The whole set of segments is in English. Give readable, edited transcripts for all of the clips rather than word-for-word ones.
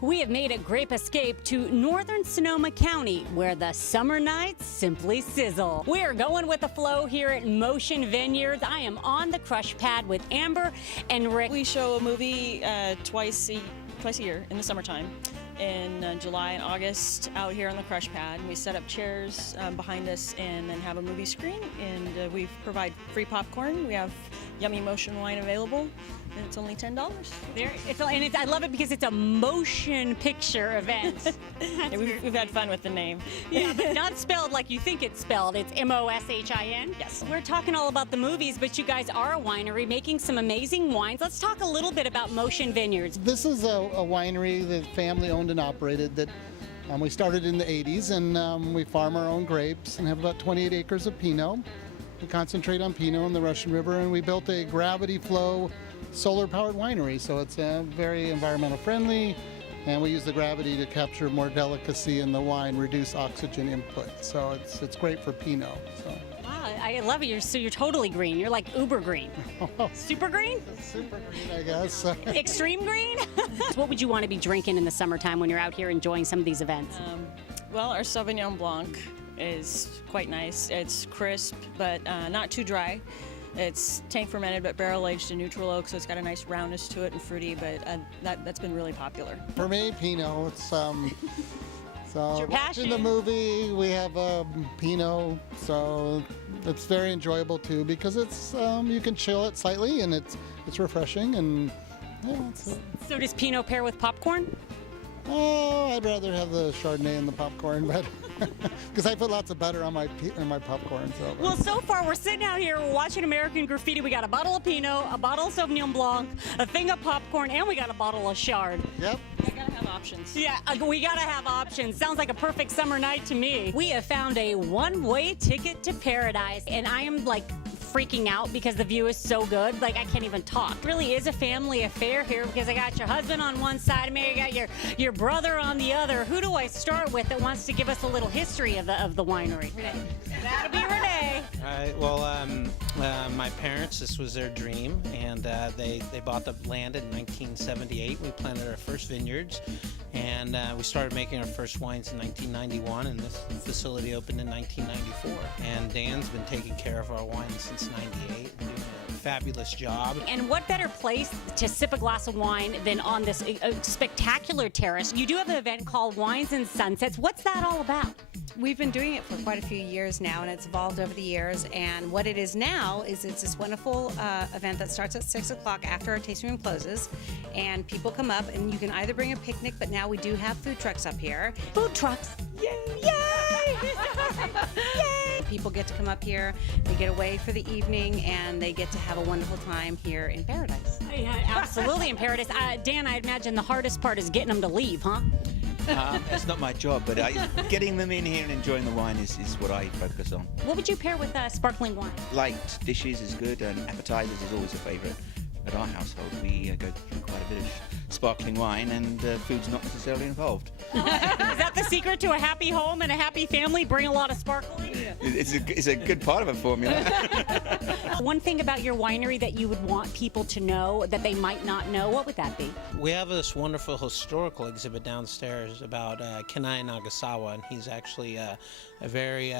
We have made a Grape Escape to Northern Sonoma County, where the summer nights simply sizzle. We are going with the flow here at Motion Vineyards. I am on the crush pad with Amber and Rick. We show a movie twice a year in the summertime. In July and August out here on the crush pad. We set up chairs behind us and then have a movie screen, and we provide free popcorn. We have yummy motion wine available, and it's only $10. I love it because it's a motion picture event. We've had fun with the name. Yeah, but not spelled like you think it's spelled. It's M-O-S-H-I-N. Yes. We're talking all about the movies, but you guys are a winery making some amazing wines. Let's talk a little bit about Motion Vineyards. This is a winery that family owned and operated that we started in the 80s, and we farm our own grapes and have about 28 acres of Pinot. We concentrate on Pinot in the Russian River, and we built a gravity flow solar-powered winery, so it's very environmental friendly, and we use the gravity to capture more delicacy in the wine, reduce oxygen input, so it's great for Pinot. So. Wow, I love it. You're totally green. You're like uber green. Super green? Super green, I guess. Extreme green? What would you want to be drinking in the summertime when you're out here enjoying some of these events? Well, our Sauvignon Blanc is quite nice. It's crisp, but not too dry. It's tank fermented but barrel aged in neutral oak, so it's got a nice roundness to it and fruity, but that's been really popular. For me, Pinot. It's so your passion. watching the movie, we have Pinot, so it's very enjoyable too because it's you can chill it slightly and it's refreshing, and yeah, So does Pinot pair with popcorn? Oh, I'd rather have the Chardonnay and the popcorn, but because I put lots of butter on my popcorn. So. Well, so far we're sitting out here, we're watching American Graffiti. We got a bottle of Pinot, a bottle of Sauvignon Blanc, a thing of popcorn, and we got a bottle of Chard. Yep. I gotta have options. Yeah, we gotta have options. Sounds like a perfect summer night to me. We have found a one-way ticket to paradise, and I am like freaking out because the view is so good. Like, I can't even talk. It really is a family affair here because I got your husband on one side of me, I got your brother on the other. Who do I start with that wants to give us a little history of the winery? Renee. That'll be Renee. All right, well, my parents, this was their dream, and they bought the land in 1978. We planted our first vineyards, and we started making our first wines in 1991, and this facility opened in 1994. And Dan's been taking care of our wines since 98, doing a fabulous job. And what better place to sip a glass of wine than on this spectacular terrace? You do have an event called Wines and Sunsets. What's that all about? We've been doing it for quite a few years now, and it's evolved over the years. And what it is now is it's this wonderful event that starts at 6 o'clock after our tasting room closes. And people come up, and you can either bring a picnic, but now we do have food trucks up here. Food trucks. Yay! Yay! Yay! People get to come up here, they get away for the evening, and they get to have a wonderful time here in paradise. Yeah, absolutely in paradise. Dan, I imagine the hardest part is getting them to leave, huh? It's not my job, but getting them in here and enjoying the wine is what I focus on. What would you pair with sparkling wine? Light dishes is good, and appetizers is always a favourite. At our household, we go through quite a bit of sparkling wine, and food's not necessarily involved. Is that the secret to a happy home and a happy family? Bring a lot of sparkling? It's a good part of a formula. One thing about your winery that you would want people to know that they might not know, what would that be? We have this wonderful historical exhibit downstairs about Kenai Nagasawa, and he's actually a very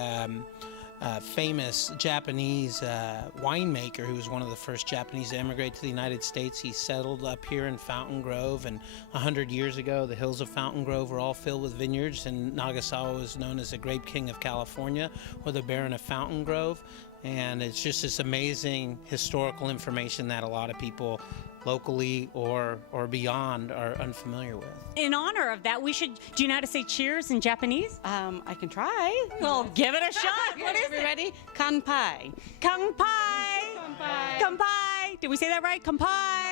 famous Japanese winemaker who was one of the first Japanese to emigrate to the United States. He settled up here in Fountain Grove, and 100 years ago the hills of Fountain Grove were all filled with vineyards, and Nagasawa was known as the Grape King of California, or the Baron of Fountain Grove. And it's just this amazing historical information that a lot of people locally or beyond are unfamiliar with. In honor of that, do you know how to say cheers in Japanese? I can try. Well, give it a shot. What is it? Ready? Kanpai. Kanpai. Kanpai. Kanpai. Did we say that right? Kanpai.